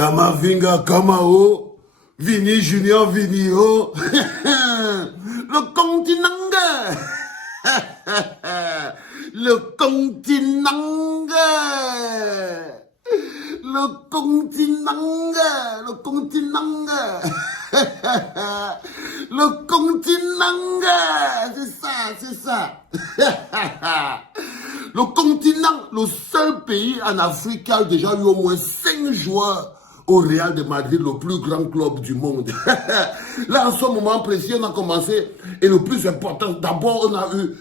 Kamavinga Kamao, Vini Junior Vinio, le continent, le continent, le continent, le continent, le continent, c'est ça. Le continent, le seul pays en Afrique qui a déjà eu au moins 5 joueurs au Real de Madrid, le plus grand club du monde. Là, en ce moment précis, on a commencé, et le plus important, d'abord, on a eu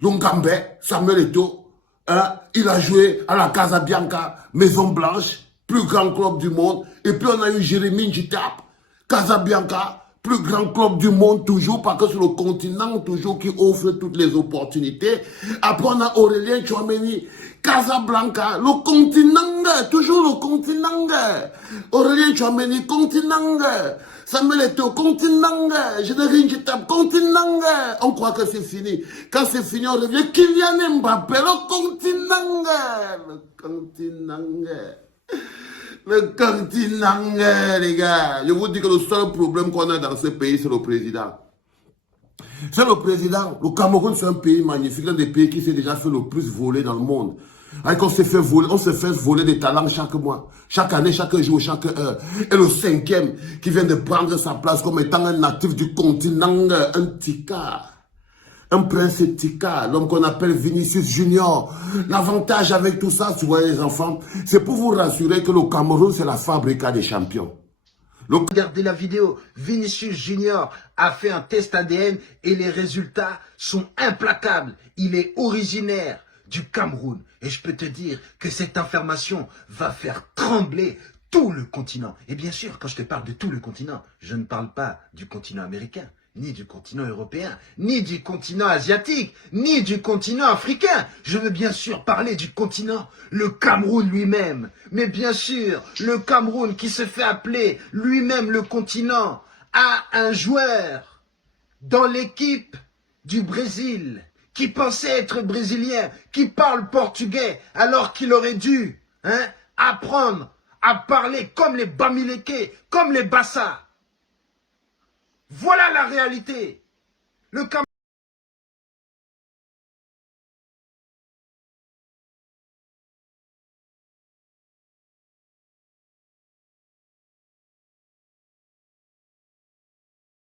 Longambe, Samuel Eto'o. Hein, il a joué à la Casabianca, Maison Blanche, plus grand club du monde. Et puis, on a eu Jérémy Njitap, Casabianca, plus grand club du monde, toujours, parce que c'est le continent, toujours, qui offre toutes les opportunités. Après, on a Aurélien Tchouameni, Casablanca, le continent, toujours le continent. Aurélien Tchouameni, continent. Samuel Eto'o, continent. Jérémy Njitap, continent. On croit que c'est fini. Quand c'est fini, on revient. Kylian Mbappé, le continent. Le continent. Le continent, les gars. Je vous dis que le seul problème qu'on a dans ce pays, c'est le président. C'est le président. Le Cameroun, c'est un pays magnifique, l'un des pays qui s'est déjà fait le plus voler dans le monde. On s'est fait voler des talents chaque mois, chaque année, chaque jour, chaque heure. Et le cinquième qui vient de prendre sa place comme étant un natif du continent, un ticard. Un prince tica, l'homme qu'on appelle Vinicius Junior. L'avantage avec tout ça, tu vois les enfants, c'est pour vous rassurer que le Cameroun, c'est la fabrique des champions. Regardez la vidéo, Vinicius Junior a fait un test ADN et les résultats sont implacables. Il est originaire du Cameroun. Et je peux te dire que cette information va faire trembler tout le continent. Et bien sûr, quand je te parle de tout le continent, je ne parle pas du continent américain, ni du continent européen, ni du continent asiatique, ni du continent africain. Je veux bien sûr parler du continent, le Cameroun lui-même. Mais bien sûr, le Cameroun qui se fait appeler lui-même le continent a un joueur dans l'équipe du Brésil qui pensait être brésilien, qui parle portugais alors qu'il aurait dû apprendre à parler comme les Bamileke, comme les Bassa. Voilà la réalité. Le